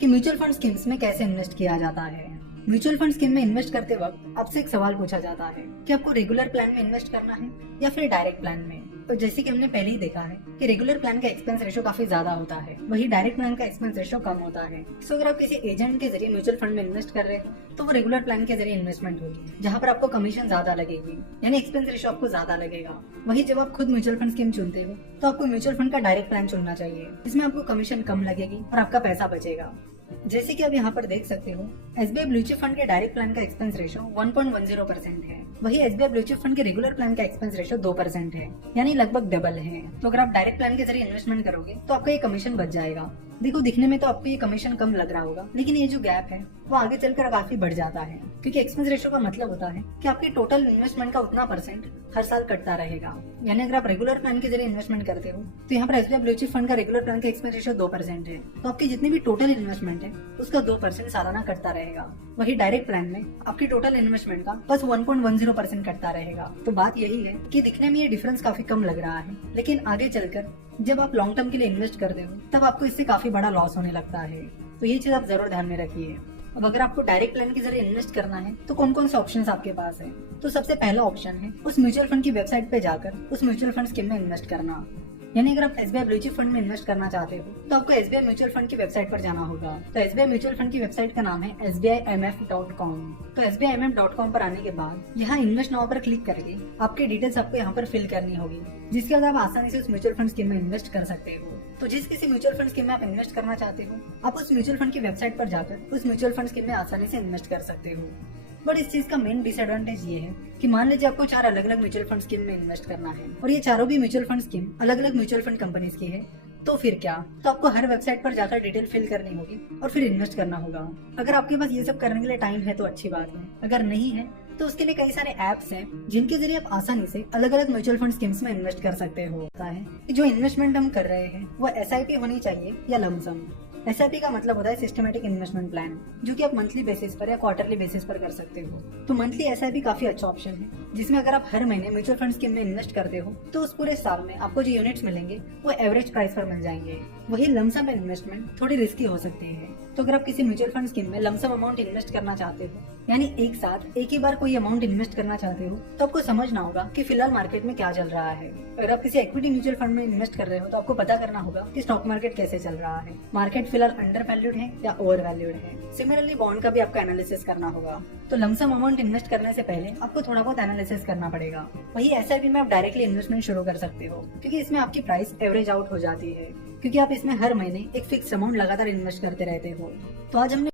कि mutual fund schemes में कैसे इन्वेस्ट किया जाता है। म्यूचुअल फंड स्कीम में इन्वेस्ट करते वक्त आपसे एक सवाल पूछा जाता है कि आपको रेगुलर प्लान में इन्वेस्ट करना है या फिर डायरेक्ट प्लान में। तो जैसे कि हमने पहले ही देखा है कि रेगुलर प्लान का एक्सपेंस रेशो काफी ज्यादा होता है, वही डायरेक्ट प्लान का एक्सपेंस रेशो कम होता है। तो अगर आप किसी एजेंट के जरिए म्यूचुअल फंड में इन्वेस्ट कर रहे हैं तो वो रेगुलर प्लान के जरिए इन्वेस्टमेंट होगी, जहाँ पर आपको कमीशन ज्यादा लगेगी, यानी एक्सपेंस रेशो आपको ज्यादा लगेगा। वही जब आप खुद म्यूचुअल फंड स्कीम चुनते हो तो आपको म्यूचुअल फंड का डायरेक्ट प्लान चुनना चाहिए, इसमें आपको कमीशन कम लगेगी और आपका पैसा बचेगा। जैसे कि आप यहाँ पर देख सकते हो, एसबीआई ब्लू चिप फंड के डायरेक्ट प्लान का एक्सपेंस रेशो 1.10% है, वही एसबीआई ब्लू चिप फंड के रेगुलर प्लान का एक्सपेंस रेशो 2% है, यानी लगभग डबल है। तो अगर आप डायरेक्ट प्लान के जरिए इन्वेस्टमेंट करोगे तो आपका ये कमीशन बच जाएगा। देखो, दिखने में तो आपको ये कमीशन कम लग रहा होगा, लेकिन ये जो गैप है वो आगे चलकर काफी बढ़ जाता है, क्योंकि एक्सपेंस रेशो का मतलब होता है कि आपके टोटल इन्वेस्टमेंट का उतना परसेंट हर साल कटता रहेगा। यानी अगर आप रेगुलर प्लान के जरिए इन्वेस्टमेंट करते हो तो यहाँ पर एसबीआई ब्लू चिप फंड का रेगुलर प्लान का एक्सपेंस रेशो 2% है, तो आपकी जितनी भी टोटल इन्वेस्टमेंट है उसका 2% सालाना कटता रहेगा। वही डायरेक्ट प्लान में आपकी टोटल इन्वेस्टमेंट का बस 1.10% कटता रहेगा। तो बात यही है कि दिखने में ये डिफरेंस काफी कम लग रहा है, लेकिन आगे चलकर जब आप लॉन्ग टर्म के लिए इन्वेस्ट करते हो तब आपको इससे काफी बड़ा लॉस होने लगता है। तो ये चीज आप जरूर ध्यान में रखिए। अब अगर आपको डायरेक्ट प्लान के जरिए इन्वेस्ट करना है तो कौन कौन से ऑप्शंस आपके पास है। तो सबसे पहला ऑप्शन है उस म्यूचुअल फंड की वेबसाइट पे जाकर उस म्यूचुअल फंड स्कीम में इन्वेस्ट करना। यानी अगर आप एसबीआई ब्लू चिप फंड में इन्वेस्ट करना चाहते हो तो आपको एसबीआई म्यूचुअल फंड की वेबसाइट पर जाना होगा। तो एसबीआई म्यूचुअल फंड की वेबसाइट का नाम है sbimf.com। तो sbimf.com पर आने के बाद यहाँ इन्वेस्ट नाउ पर क्लिक करके आपके डिटेल्स आपको यहाँ पर फिल करनी होगी, जिसके बाद आप आसानी से उस म्यूचुअल फंड स्कीम में इन्वेस्ट कर सकते हो। तो जिस किसी म्यूचुअल फंड स्कीम में आप इन्वेस्ट करना चाहते हो, आप उस म्यूचुअल फंड की वेबसाइट पर जाकर उस म्यूचुअल फंड स्कीम में आसानी से इन्वेस्ट कर सकते हो। बट इस चीज का मेन डिसएडवांटेज ये है कि मान लीजिए आपको 4 अलग अलग म्यूचुअल फंड स्कीम में इन्वेस्ट करना है और ये चारों भी म्यूचुअल फंड स्कीम अलग अलग म्यूचुअल फंड कंपनीज की है, तो फिर क्या? तो आपको हर वेबसाइट पर जाकर डिटेल फिल करनी होगी और फिर इन्वेस्ट करना होगा। अगर आपके पास ये सब करने के लिए टाइम है तो अच्छी बात है, अगर नहीं है तो उसके लिए कई सारे ऐप्स हैं जिनके जरिए आप आसानी से अलग अलग म्यूचुअल फंड स्कीम्स में इन्वेस्ट कर सकते हो। होता है कि जो इन्वेस्टमेंट हम कर रहे हैं वो एसआईपी होनी चाहिए या लमसम। एसआईपी का मतलब होता है सिस्टमेटिक इन्वेस्टमेंट प्लान, जो कि आप मंथली बेसिस पर या क्वार्टरली बेसिस पर कर सकते हो। तो मंथली एसआईपी काफी अच्छा ऑप्शन है, जिसमें अगर आप हर महीने म्यूचुअल फंड स्कीम में इन्वेस्ट करते हो तो उस पूरे साल में आपको जो यूनिट्स मिलेंगे वो एवरेज प्राइस पर मिल जाएंगे। वही लमसम इन्वेस्टमेंट थोड़ी रिस्की हो सकती है। तो अगर आप किसी म्यूचुअल फंड स्कीम में लमसम अमाउंट इन्वेस्ट करना चाहते हो, यानी एक साथ एक ही बार कोई अमाउंट इन्वेस्ट करना चाहते हो, तो आपको समझना होगा कि फिलहाल मार्केट में क्या चल रहा है। अगर आप किसी इक्विटी म्यूचुअल फंड में इन्वेस्ट कर रहे हो तो आपको पता करना होगा कि स्टॉक मार्केट कैसे चल रहा है, मार्केट फिलहाल अंडर वैल्यूड है या ओवर वैल्यूड है। सिमिलरली बॉन्ड का भी आपको एनालिसिस करना होगा। तो लमसम अमाउंट इन्वेस्ट करने से पहले आपको थोड़ा बहुत एनालिसिस करना पड़ेगा। वही एसआईपी में आप डायरेक्टली इन्वेस्टमेंट शुरू कर सकते हो, क्योंकि इसमें आपकी प्राइस एवरेज आउट हो जाती है, क्योंकि आप इसमें हर महीने एक फिक्स अमाउंट लगातार इन्वेस्ट करते रहते हो। तो आज हमने